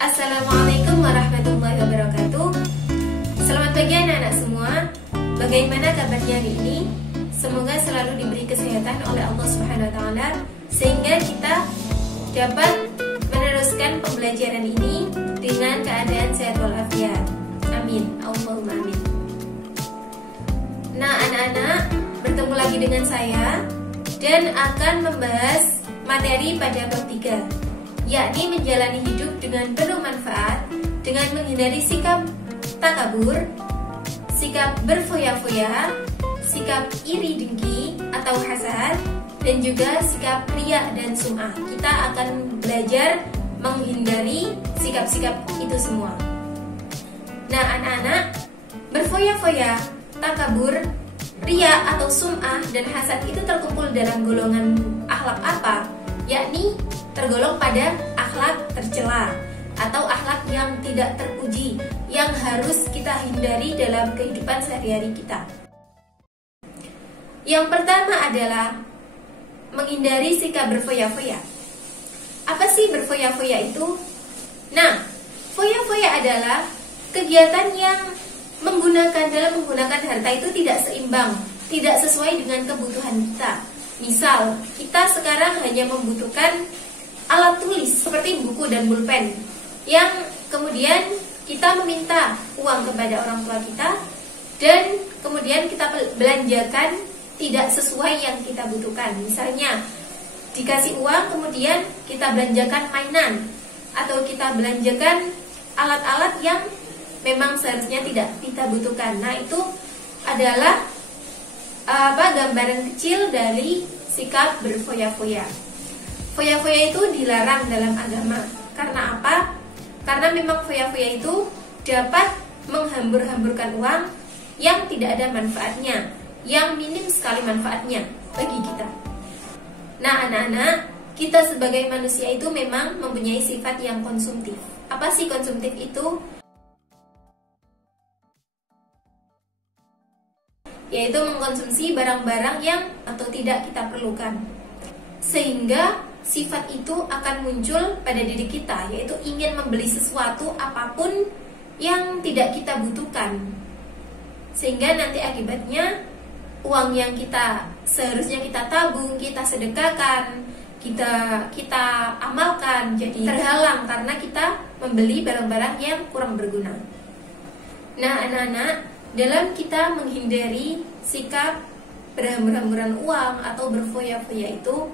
Assalamualaikum warahmatullahi wabarakatuh. Selamat pagi anak-anak semua. Bagaimana kabarnya hari ini? Semoga selalu diberi kesehatan oleh Allah Subhanahu wa taala sehingga kita dapat meneruskan pembelajaran ini dengan keadaan sehat walafiat. Amin. Allahumma amin. Nah, anak-anak, bertemu lagi dengan saya dan akan membahas materi pada bab 3, yakni menjalani hidup dengan penuh manfaat dengan menghindari sikap takabur, sikap berfoya-foya, sikap iri dengki atau hasad, dan juga sikap riya dan sum'ah. Kita akan belajar menghindari sikap-sikap itu semua. Nah, anak-anak, berfoya-foya, takabur, riya atau sum'ah dan hasad itu terkumpul dalam golongan akhlak apa? Yakni tergolong pada akhlak tercela atau akhlak yang tidak terpuji yang harus kita hindari dalam kehidupan sehari-hari kita. Yang pertama adalah menghindari sikap berfoya-foya. Apa sih berfoya-foya itu? Nah, foya-foya adalah kegiatan yang dalam menggunakan harta itu tidak seimbang, tidak sesuai dengan kebutuhan kita. Misal, kita sekarang hanya membutuhkan alat tulis seperti buku dan pulpen, yang kemudian kita meminta uang kepada orang tua kita dan kemudian kita belanjakan tidak sesuai yang kita butuhkan. Misalnya, dikasih uang kemudian kita belanjakan mainan atau kita belanjakan alat-alat yang memang seharusnya tidak kita butuhkan. Nah, itu adalah gambaran kecil dari sikap berfoya-foya. Foya-foya itu dilarang dalam agama. Karena apa? Karena memang foya-foya itu dapat menghambur-hamburkan uang yang tidak ada manfaatnya, yang minim sekali manfaatnya bagi kita. Nah, anak-anak, kita sebagai manusia itu memang mempunyai sifat yang konsumtif. Apa sih konsumtif itu? Yaitu mengkonsumsi barang-barang yang atau tidak kita perlukan. Sehingga sifat itu akan muncul pada diri kita, yaitu ingin membeli sesuatu apapun yang tidak kita butuhkan. Sehingga nanti akibatnya uang yang kita seharusnya kita tabung, kita sedekahkan, kita amalkan jadi terhalang karena kita membeli barang-barang yang kurang berguna. Nah, anak-anak, dalam kita menghindari sikap berhambur-hamburan uang atau berfoya-foya itu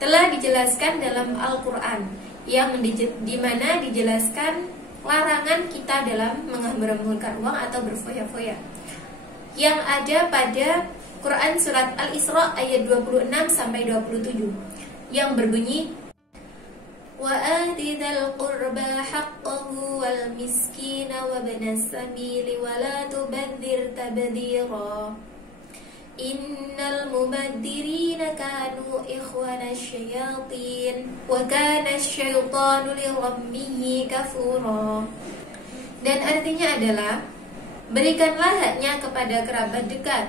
telah dijelaskan dalam Al-Quran, yang dimana dijelaskan larangan kita dalam menghambur-hamburkan uang atau berfoya-foya, yang ada pada Quran surat Al-Isra ayat 26-27 yang berbunyi, وَآتِ ذَا الْقُرْبَى حَقَّهُ وَالْمِسْكِينَ وَابْنَ السَّبِيلِ وَلَا تُبَذِّرْ تَبْذِيرًا إِنَّ الْمُبَذِّرِينَ كَانُوا إِخْوَانَ الشَّيَاطِينِ وَكَانَ الشَّيْطَانُ لِرَبِّهِ كَفُورًا. Dan artinya adalah, berikanlah haknya kepada kerabat dekat,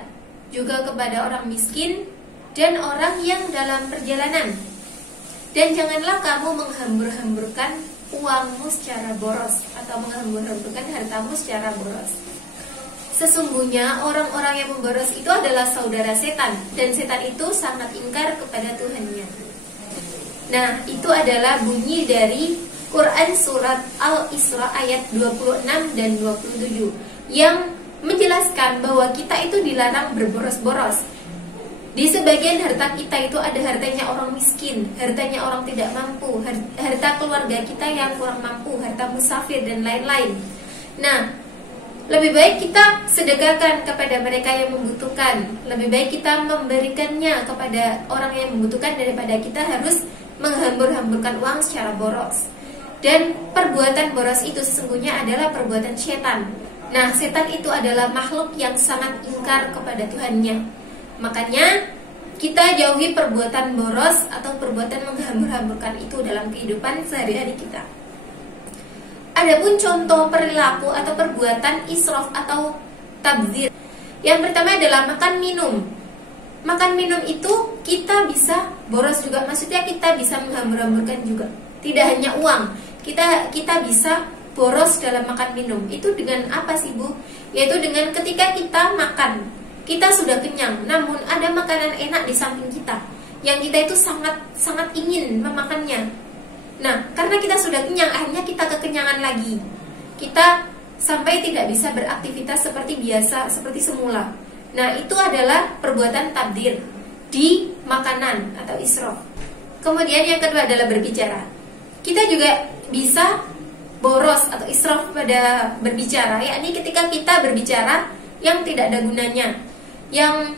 juga kepada orang miskin dan orang yang dalam perjalanan. Dan janganlah kamu menghambur-hamburkan uangmu secara boros atau menghambur-hamburkan hartamu secara boros. Sesungguhnya orang-orang yang memboros itu adalah saudara setan, dan setan itu sangat ingkar kepada Tuhannya. Nah, itu adalah bunyi dari Quran surat Al-Isra ayat 26 dan 27 yang menjelaskan bahwa kita itu dilarang berboros-boros. Di sebagian harta kita itu ada hartanya orang miskin, hartanya orang tidak mampu, harta keluarga kita yang kurang mampu, harta musafir dan lain-lain. Nah, lebih baik kita sedekahkan kepada mereka yang membutuhkan. Lebih baik kita memberikannya kepada orang yang membutuhkan daripada kita harus menghambur-hamburkan uang secara boros. Dan perbuatan boros itu sesungguhnya adalah perbuatan setan. Nah, setan itu adalah makhluk yang sangat ingkar kepada Tuhannya. Makanya kita jauhi perbuatan boros atau perbuatan menghambur-hamburkan itu dalam kehidupan sehari-hari kita. Adapun contoh perilaku atau perbuatan israf atau tabdzir, yang pertama adalah makan minum. Makan minum itu kita bisa boros juga, maksudnya kita bisa menghambur-hamburkan juga. Tidak hanya uang, kita bisa boros dalam makan minum. Itu dengan apa sih Bu? Yaitu dengan ketika kita makan, kita sudah kenyang, namun ada makanan enak di samping kita yang kita itu sangat ingin memakannya. Nah, karena kita sudah kenyang, akhirnya kita kekenyangan lagi. Kita sampai tidak bisa beraktivitas seperti biasa, seperti semula. Nah, itu adalah perbuatan tabdir di makanan atau israf. Kemudian yang kedua adalah berbicara. Kita juga bisa boros atau israf pada berbicara, yakni ketika kita berbicara yang tidak ada gunanya, yang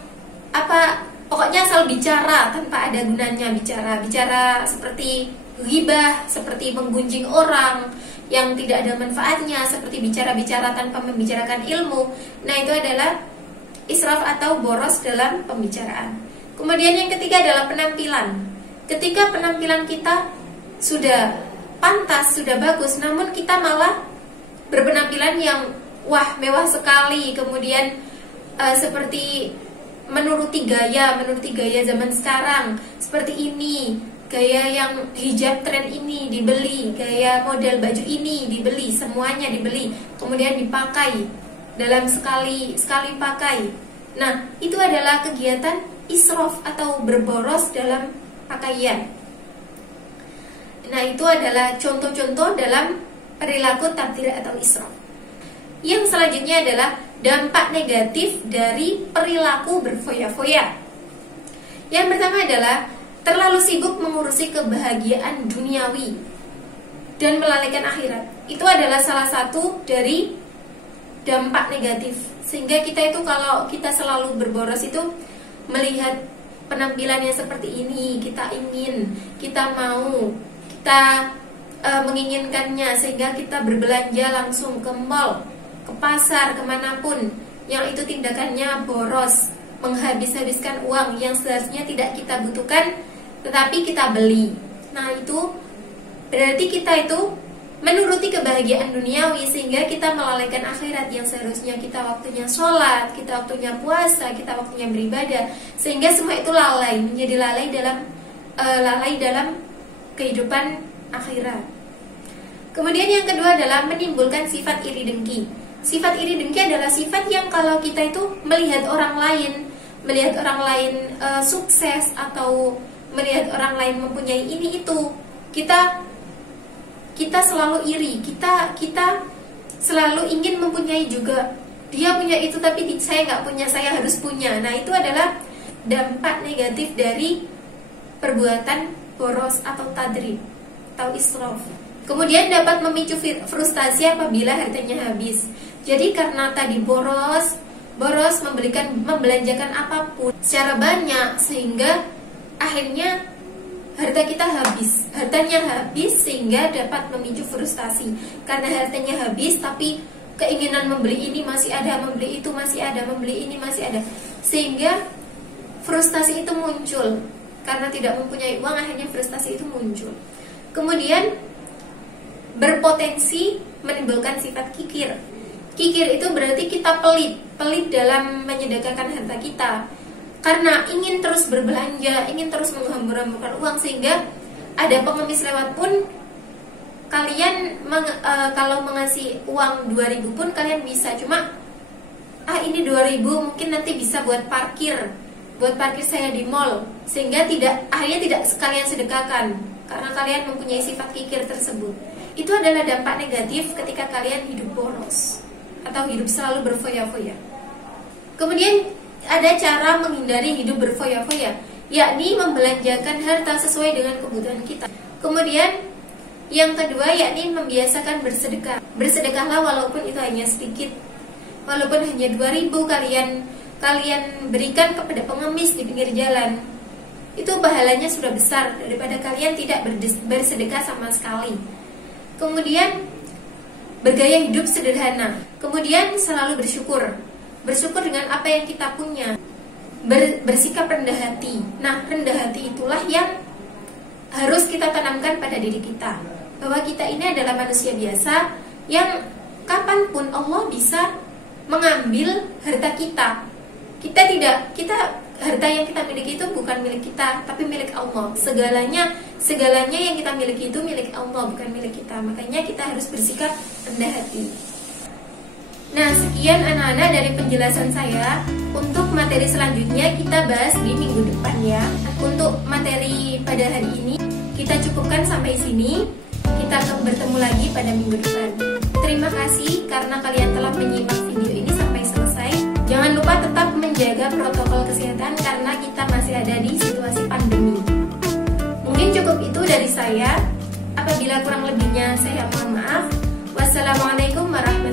pokoknya asal bicara tanpa ada gunanya, bicara seperti ghibah, seperti menggunjing orang yang tidak ada manfaatnya, seperti bicara-bicara tanpa membicarakan ilmu. Nah, itu adalah israf atau boros dalam pembicaraan. Kemudian yang ketiga adalah penampilan. Ketika penampilan kita sudah pantas, sudah bagus, namun kita malah berpenampilan yang mewah sekali, kemudian seperti menuruti gaya zaman sekarang, seperti ini, gaya yang hijab tren ini dibeli, gaya model baju ini dibeli, semuanya dibeli, kemudian dipakai dalam sekali pakai. Nah, itu adalah kegiatan israf atau berboros dalam pakaian. Nah, itu adalah contoh-contoh dalam perilaku tabdir atau israf. Yang selanjutnya adalah dampak negatif dari perilaku berfoya-foya. Yang pertama adalah terlalu sibuk mengurusi kebahagiaan duniawi dan melalaikan akhirat. Itu adalah salah satu dari dampak negatif. Sehingga kita itu kalau kita selalu berboros itu melihat penampilannya seperti ini, kita ingin, kita mau, kita menginginkannya, sehingga kita berbelanja langsung ke mall, ke pasar, kemanapun, yang itu tindakannya boros, menghabis-habiskan uang yang seharusnya tidak kita butuhkan, tetapi kita beli. Nah, itu berarti kita itu menuruti kebahagiaan duniawi, sehingga kita melalaikan akhirat yang seharusnya kita waktunya sholat, kita waktunya puasa, kita waktunya beribadah, sehingga semua itu lalai, menjadi lalai dalam kehidupan akhirat. Kemudian yang kedua adalah menimbulkan sifat iri dengki. Sifat iri dengki adalah sifat yang kalau kita itu melihat orang lain sukses atau melihat orang lain mempunyai ini itu, kita selalu iri, kita selalu ingin mempunyai juga. Dia punya itu tapi saya nggak punya, saya harus punya. Nah, itu adalah dampak negatif dari perbuatan boros atau tadrib atau israf. Kemudian dapat memicu frustasi apabila hartanya habis. Jadi karena tadi boros membelanjakan apapun secara banyak, sehingga akhirnya hartanya habis sehingga dapat memicu frustasi. Karena hartanya habis tapi keinginan membeli ini masih ada, membeli itu masih ada, membeli ini masih ada, sehingga frustasi itu muncul. Karena tidak mempunyai uang, akhirnya frustasi itu muncul. Kemudian berpotensi menimbulkan sifat kikir. Kikir itu berarti kita pelit dalam menyedekahkan harta kita, karena ingin terus berbelanja, ingin terus menghambur-hamburkan uang, sehingga ada pengemis lewat pun kalian kalau mengasih uang 2.000 pun kalian bisa, cuma ini 2.000 mungkin nanti bisa buat parkir saya di mall, sehingga akhirnya tidak sekalian sedekahkan karena kalian mempunyai sifat kikir tersebut. Itu adalah dampak negatif ketika kalian hidup boros atau hidup selalu berfoya-foya. Kemudian ada cara menghindari hidup berfoya-foya, yakni membelanjakan harta sesuai dengan kebutuhan kita. Kemudian yang kedua yakni membiasakan bersedekah. Bersedekahlah walaupun itu hanya sedikit, walaupun hanya 2.000 kalian berikan kepada pengemis di pinggir jalan, itu pahalanya sudah besar daripada kalian tidak bersedekah sama sekali. Kemudian bergaya hidup sederhana. Kemudian selalu bersyukur dengan apa yang kita punya. Bersikap rendah hati. Nah, rendah hati itulah yang harus kita tanamkan pada diri kita, bahwa kita ini adalah manusia biasa yang kapanpun Allah bisa mengambil harta kita. harta yang kita miliki itu bukan milik kita, tapi milik Allah. Segalanya yang kita miliki itu milik Allah, bukan milik kita. Makanya kita harus bersikap rendah hati. Nah, sekian anak-anak dari penjelasan saya. Untuk materi selanjutnya kita bahas di minggu depan ya. Untuk materi pada hari ini kita cukupkan sampai sini. Kita akan bertemu lagi pada minggu depan. Terima kasih karena kalian telah menyimak video ini sampai selesai. Jangan lupa tetap menjaga protokol kesehatan karena kita masih ada di situasi pandemi. Mungkin cukup itu dari saya. Apabila kurang lebihnya saya mohon maaf. Wassalamualaikum warahmatullahi wabarakatuh.